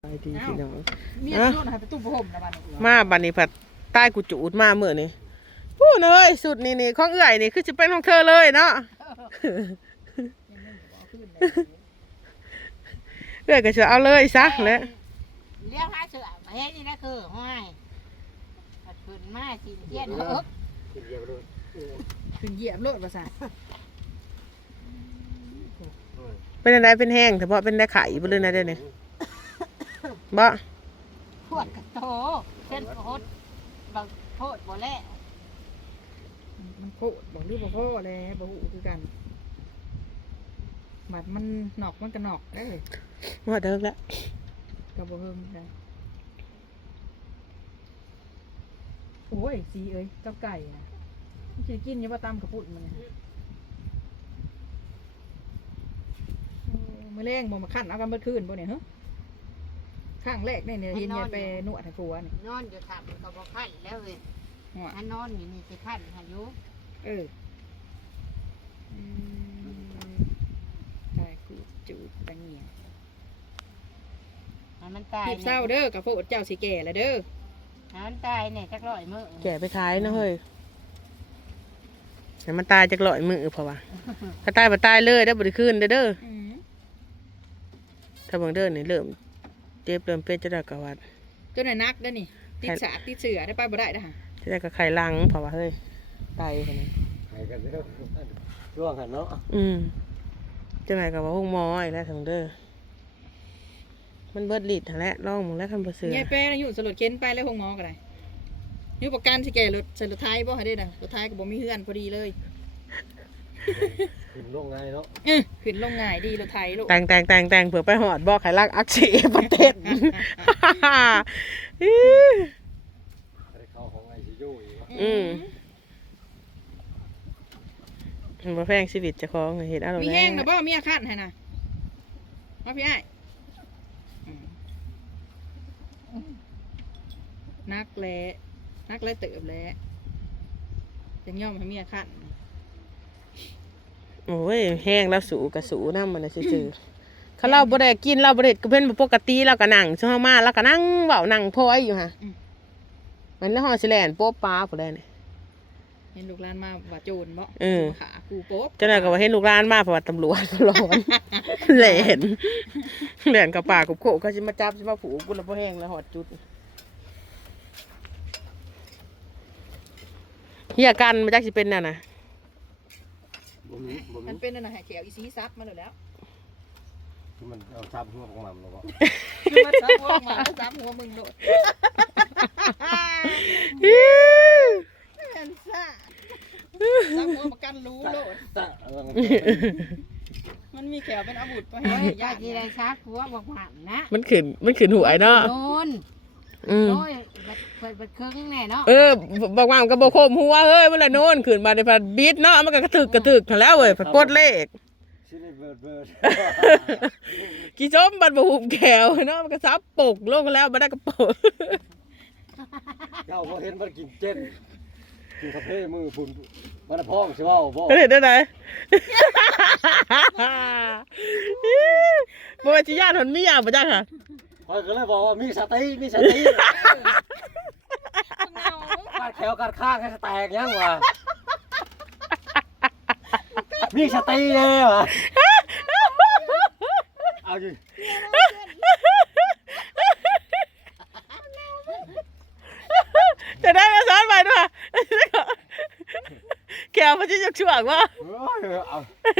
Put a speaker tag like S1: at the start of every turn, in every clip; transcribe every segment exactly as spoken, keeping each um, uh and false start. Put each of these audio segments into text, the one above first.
S1: ไปดีพี่น้อง
S2: เมียโน่นหาไปตู้ผ้าห่มนะบ้าน
S1: มาบัดนี้ผัดใต้กูจูดมาเมื่อนี้พูดเลยสุดนี่นี่ของเอื่อยนี่คือจะเป็นของเธอเลยเนาะเอื่อยก็จะเอาเลยซะแล้ว
S3: เลี้ยงหาเสือมาเฮ็ดนี่นะคือห้อยผัดขึ้นมาสิเทียนเอิบ
S2: ขึ้นเหยียบโลดภาษา
S1: เป็นอะไรเป็นแห้งแต่เพาะเป็นได้ไข่ไปเลยนะเดี๋ยวนี้บ่
S3: พวดกระโตเส้นโคตรบางโคตรบ่แล้ว
S2: มันโคตรบอกรูปพ่อเลยบ่หูคือกันบัดมันหนอกมันก็หนอกได้เลย
S1: ว่าเดิมแล้ว
S2: กับบ่เฮิมได้โอ้ยสีเอ้ยกับไก่นะมันสิกินอยังว่าตำกระปุ่นมันเนี่ยมื้อแรงบ่มาคั่นเอากันเมื่อคืนบ่เนี่ยฮะข้างแรกนี่เนี่ยเห็นเนี่ยไปนวดให้ผัวนี่
S3: นอนอยู่ทับก็บ่คันแล้วเว้ยถ้านอนอยู่นี่สิคันหาอยู่
S2: เออตายกูจูดตังเงีย
S3: ให้มันตาย
S2: หีบเศร้าเด้อกับพวกเจ้าสิแก่แล้วเด้อ
S3: ให้มันตายเนี่ยจักร้อยมื้อ
S1: แก่ไปขายนะเฮ้ยแต่มันตายจากลอยมือเพราะว่าถ้าตายมาตายเลยได้บริคืนเด้อเด้อถ้าบางเด้อนี่เริ่มเจ็บเริ่มเป็นจะได้กวัด
S2: เจ้าหน่อยนักเด้อนี่ติดสาติดเสือได้ไปบ่ได้นะฮะ
S1: จะได้กับไข่ลังเพราะว่าเฮ้ยตายคนนี้
S4: ไข่กันเด้อร่วงกันเนาะ
S1: อืมจะไหนกับว่าห้องหมออีกแล้วทางเด้อมันเบิดลิดทั้งแล้วร่องมึงแล้วคันบ่เสือย
S2: ายแป้อยู่สลดเข็นไปแล้วห้องหมอก็ได้นี่ประกันสิแก่รถใส่รถไทยบ่ให้ได้น่ะรถไทยก็บ่มีเฮือนพอดีเลย
S4: ขึ้นลงง่ายเนาะ
S2: เออขึ้นลงง่ายดีรถไทยลูก
S1: แต่งแต่งแต่งแต่งเผื่อไปหอดบอกไข่ลักอักเสบประเทศ
S4: ได้เข้าของไอซียูอีก
S1: อืมมันบ่แพงชีวิตเจ้าของเห็นเอา
S2: มี
S1: แล้ว
S2: แห้งนะบ่มีอาคันให้น่ะมาพี่อ้ายนักแลนักแลเติบแลจังย่อมให้มีอาคัน
S1: โอ้ยแห้งแล้วสูกับสูน้ำมันน่ะซื่อๆเขาเล่าบ่ได้กินเราบ่ได้ก็เป็นบ่ปกติเราก็นั่งช่วงมาแล้วก็นั่งเว้านั่งพอยอยู่ฮะมันแล้วห้องสิแล่นโป๊ะป้าผู้ใดนี่
S2: เห็นลูกหลานมาว่าโจรบ่
S1: เออ
S2: ขากูโป๊บ
S1: เจ้าหน้าก็ว่าเห็นลูกหลานมาเพราะว่าตำรวจร้อนแหลนแหลนกับปากกับโคก็สิมาจับสิมาผูกกูแล้วบ่แห้งแล้วหอดจุดเฮียกันมาจักสิเป็นน่ะนะ
S4: บ่มีบ่มี
S2: มันเป็นนั่นน่ะให้แขวอีซีซับมาแล้ว
S4: ที่มันเอาซับหัวของมันแล้วก็
S2: มาซับหัวมาซับหัวมึงโดดแอนซ่าซับหัวมากันรู้โลด
S4: ตะอะไรมัน
S2: มันมีแขวเป็นอาวุธไป
S3: เฮ้
S2: ให้
S3: ย
S2: ญา
S3: ญา
S2: ติ
S3: ติได้ซักหัวบ่หวานนะ
S1: มันขึ้นมันขึ้นหวยเนาะ
S3: โดน
S1: อืม
S3: โอ้ยบัดเปิดบัดเครื่องแน่เนาะ
S1: เออบางว่ามันก็บ่โคมหัวเฮ้ยมันละโน่นขึ้นมาในพัดบิดเนาะมันก็กระถึกกระถึกหั้นแล้วเว้ยพัดกดเลข
S4: ชื่อนี่เบิร์ดเบิร์ด
S1: กี่ชมบัดบ่หุบแขวเนาะมันก็ซับปกลงแล้วบ่ได้กระโปรง
S4: เจ้าพอเห็นมันกินเจ็ดกินคาเฟ่มือพุ่นมันพ้องใช่เปล่าบ่
S1: เห็นได้ไหนบ่ว่าสิญาติหนมีอ่ะบ่จักค่ะ
S4: คอยก็เลยบอกว่ามีสติมีสติกัดแขวกัดข้างให้แตกยังวะมีสติเลยวะเอาอยู่
S1: จะได้มาสอนใหม่ด้วยแกมันจะยกช่วงว่า
S4: โอ้ยเอา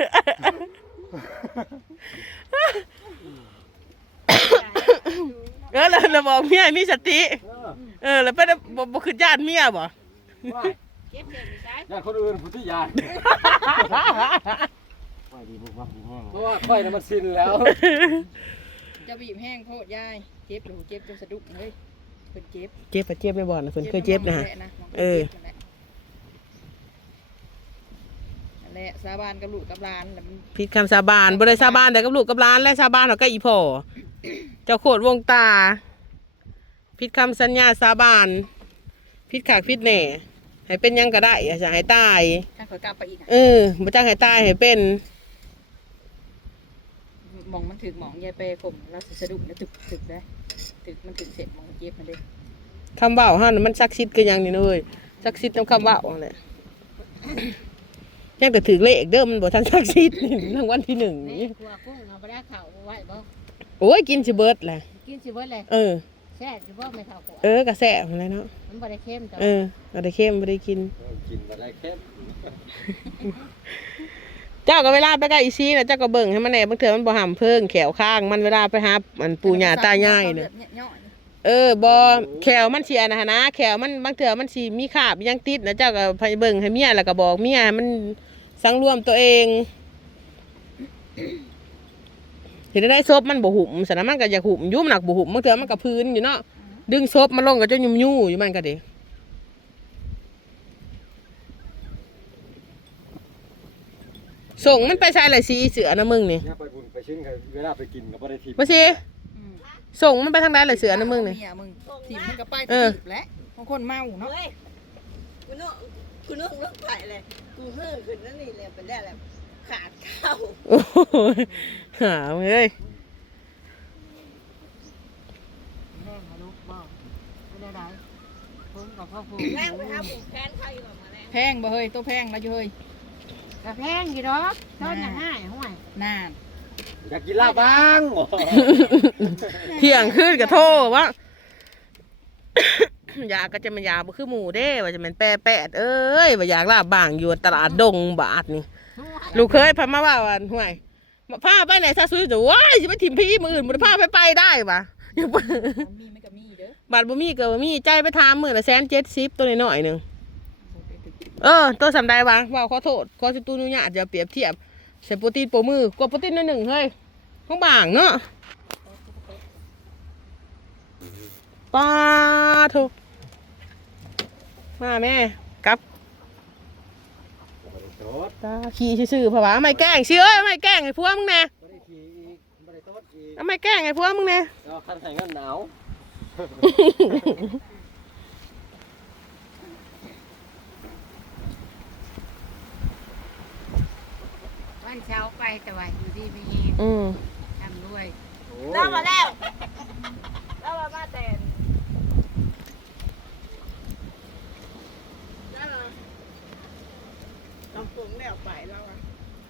S1: เออแล้วเราบอกเมียมีสติเออแล้วเป็นบ่บ่คือญาติเมียบ่
S4: ว่า
S3: เก็บเงินใช้
S4: ญาติคนอื่นผู้ที่ยายเพราะว่าค่อยน่ะมันสิ้นแล้ว
S2: จะบีบแห้งโพดยายเจ็บหรือเจ็บจนสะดุ้งเฮ้ยเพิ่นเจ็บ
S1: เจ็บปะเจ็บไม่บ่นะเพิ่นเคยเจ็บนะฮะ เออ
S2: นั่นแหละสาบานกับลูกกับหลานแล้วมัน
S1: ผิดคำสาบานบ่ได้สาบานแต่กับลูกกับหลานและสาบานเฮาก็อีพ่อเจ้าโคตรวงตาผิดคำสัญญาสาบานผิดขากผิดแหน่ให้เป็นหยังก็ได้อย่าจะให้ตาย
S2: ข้างขอยกลับไปอีกอะ
S1: เออบ่จักให้ตายให้เป็น
S2: หมองมันถึกหมองยายเปข่มแล้วสิสะดุ้งแล้วตึกตึกได้ถึกมันถึกเสร็จมองเจ็บมันเด้
S1: คำเว้าเฮาน่ะมันศักดิ์สิทธิ์คือหยังนี่นะเว้ยศักดิ์สิทธิ์นำคำเว้านั่นแหละยังแต่ถือเลขเด้อมันบ่ทันศักดิ์สิทธิ์นี่รางวัลที่หนึ่ง
S3: นี่
S1: นี่
S3: กลัวกุ้งเอาไปได้ข้าวไว้บ่
S1: โอ้ยกินสิเบิดแหละ
S3: กินสิเบิดเลย
S1: เออ
S3: แซ่บสิบ่ไม่เท่ากัว
S1: เออกระแสมันเลยเนาะ
S3: มันบ่ได้เค็มจ้ะ
S1: เออบ่ได้เค็มบ่ได้กิน
S4: กินมาได้แค่
S1: เจ้าก็เวลาไปกับอีซีน่ะเจ้าก็เบิ่งให้มันแหน่บางเทื่อมันบ่ห้ำเพิ่งแขวข้างมันเวลาไปหาอันปู่ย่าตายายน่ะ
S2: ย่อย
S1: เออบ่แขวมันสิอันนะนะแขวมันบางเทื่อมันสิมีคราบยังติดนะเจ้าก็ไปเบิ่งให้เมียแล้วก็บอกเมียให้มันสังรวมตัวเองเห็นได้ซบมันบ่หุ่มฉะนั้นมันก็อยากหุ่มยุ่มหนักบ่หุ่มบางเทื่อมันก็พื้นอยู่เนาะดึงซบมันลงก็จะยุ่มยู่อยู่มันก็ดิส่งมันไปใส่ละสีเสือนะมึงนี่
S4: เนี่ยไปบุญไปชิ้นกันเวลาไปกินกับบ่ได้ทิพย์
S1: บ่สิ
S2: อืม
S1: ส่งมันไปทางใดละเสือนะมึงนี่
S2: เมียมึงถีบมันก็ไป
S1: เออ
S2: ถีบแหละบางคนเมาเนาะ
S5: เฮ้ยกูนึกกูนึกเรื่องไผ่เลย กูเฮือขึ้นนั่นนี่เลยเป็นได้แหละขาดเข้า
S1: โอ้โหหาเอ้ย
S3: แม่มาลูกบ่ไม่ได้ได้ผมกับพ่อผม
S5: แม่งไปทำผูกแขนเขาอยู่กับมาแล้
S2: แพงบ่เฮ้ยตัวแพงแล้วอยู่เฮ้ย
S3: กระแพงกี่ดอกต้นอย่างง่ายห่วย
S2: นาน
S4: อยากกินลาบบ้าง
S1: เที่ยงคืนก็โทรว่า อยากก็จะมันอยากบ่คือหมูเด้ว่าจะมันแปรแปดเอ้ยว่าอยากลาบบางอยู่ตลาดดงบาทนี่ลูกเคยพามาว่าว่าห่วยพาไปไหนซะซุยจะว้ายสิไปถิ่มพี่มืออื่นบ่ได้พาไปไปได้ปะอยู่ปะ
S2: มีไม่กับมีเด้อบ
S1: าทบ่มีก็บ่มีใจไปถามมื้อละแสนเจ็ดสิบตัวน้อยๆหนึงเออตัวสำใดวะว่าขอโทษขอสิตูนุญาตอย่าเปรียบเทียบใส่โปรตีนโปรมือกว่าโปรตีนหน่อยหนึ่งเฮ้ยของบางเนาะป้าโทมาแม่กลับ
S4: โตด
S1: ตาขี่ซื่อๆเพราะว่าไม่แกล้งเชื่อไม่แกล้งไอ้พวกมึงแน่
S4: บ่ได้ขี่อีกบ่ได้โตดอีก
S1: เอาไม่แกล้งไอ้พวกมึงแน่
S4: เอาคันใส่เงินหนาว
S3: วันเช้าไปแต่ว่าอยู่ที่พี่
S1: อืม
S3: ทำด้วย
S4: โอ้
S5: เล่ามาแล้วเล่ามาบ้าแต่นั่นเหรอลำปงแล้วไปแล้วอ่ะ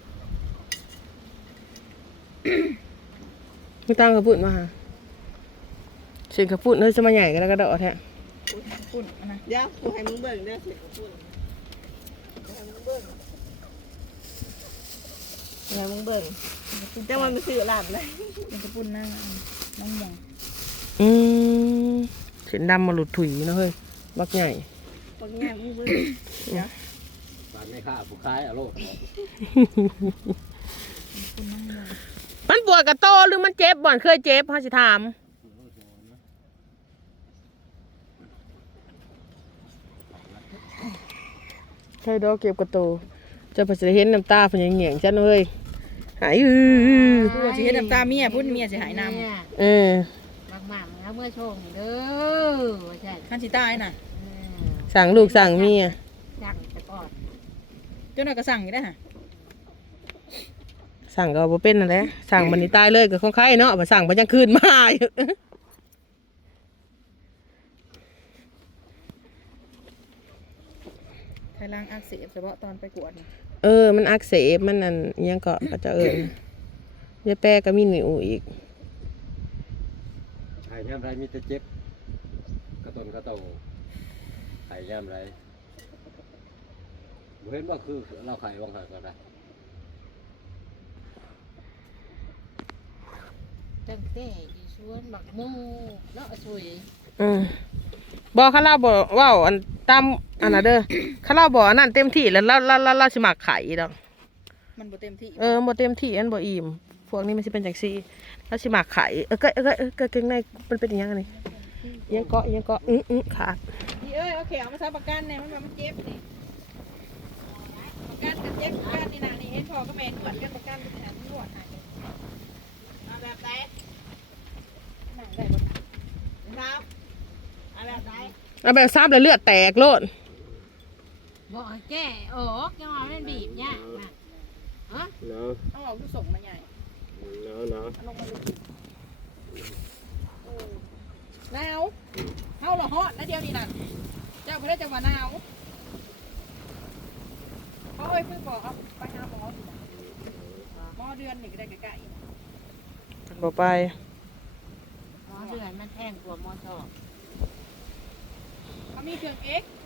S1: ไม่ตั้งกระปุ่นมาหาเสียงกระปุ่นเฮ้ยจะมาใหญ่กันแล้วก็ดอกแท้
S2: ปุ่นอันนะ
S5: เดี๋ยวกูให้มึงเบิ่งเดี๋ยวสิกูพูดให้มึงเบิ่งให้มึงเบิ่งแต่มันไม่ซื้อหลานเลย
S2: มันจะปุ่นนั่งนั่งมอง
S1: อืมเสียงดำมาหลุดถุยเนาะเฮ้ยบักใหญ่
S5: บางแง่มึงเบิ่ง
S4: บ้านไม่ค่าผู้ขายเอาโลด
S1: มันปวดกระโตหรือมันเจ็บบ่อนเคยเจ็บพ่อสิถามใช่ดอกเก็บกระโตเจะพอจะเห็นน้ำตาเพิ่นยังเหงี่ยงจันเลยหายอือ
S2: กูว่าสิเฮ็ดน้ำตาเมียพุ่นเมียสิหายน้
S1: เออ
S3: มากมากแล้วเมื่อโชงเด้อว่าใช่
S2: ำขั้นสิตายน่ะ
S1: สั่งลูกสั่งเมีย
S3: จังแต่ก่อน
S2: เจ้าหน่อยก็สั่งอยู่ได้อฮะ
S1: สั่งก็บ่เป็นนั่นแหละสั่งมันนี่ตายเลยก็ของใครเนาะบ่สั่งบ่ยังคืนมาอยู่
S2: ไขลังอักเสบเฉพาะตอนไปกวดน่ะ
S1: เออมันอักเสบมันนั่นอิหยังก็ก็จะเอิ้นยายแป้ก็มีหนิวอีก
S4: ไข่ยามไรมีแต่เจ็บกระต้นกระโตไข่ยามไรบ่เห็นว่าคือเราไข่วังหักก็ได้
S3: ตั้งแต่อยู่สวนหมักมูเนาะสวย
S1: อืมบอกเขาเล่าบอกว่าอันตามอันน่ะเด้อเขาเล่าบอกอันนั้นเต็มที่แล้วเราเราเราเราสิมักไข่ดอก
S2: มันบ่เต็มที่
S1: เออบ่เต็มที่อันบ่อิ่มพวกนี้มันสิเป็นจังซี่เราสิมักไข่เออก็เออก็เออก็เก่งในมันเป็นอหยังอันนี้อิหยังเกาะอิหยังเกาะอื้ออื้อขาด
S2: นี่เอ้ยเอาแขวมาใส่ประกันเนี่ยมันว่ามันเจ็บนี่ประกันกับเจ็บประกันนี่นะนี่เห็นพ่อก็แม่นวดกันประกันเป็นหานวดให้
S5: เอาแบบไหน
S2: นั่งได้บ่
S5: ครับเอาแบบไหน
S1: เอาแบบซ้ำแล้วเลือดแตกโลด
S3: บอกให้แก้ออกยังว่ามันบีบเนี่ยนะฮะ
S4: เนาะ
S2: เอาออกดูส่งมาใหญ่
S4: เนาะเนาะ
S2: เอาลงมาดูเฮาละฮอดนะเดียวนี่นั่นเจ้าบ่ได้จะว่าหนาวเขาเอ้ยเพิ่งบอกเอาไปหาหมอสิหมอเดือนนี่ก็ได้ใกล้
S1: บ่ไป
S3: หมอเดือนมันแพงกว่าหมอสอบ
S2: ๆเขามีเครื่องเอ็กซ์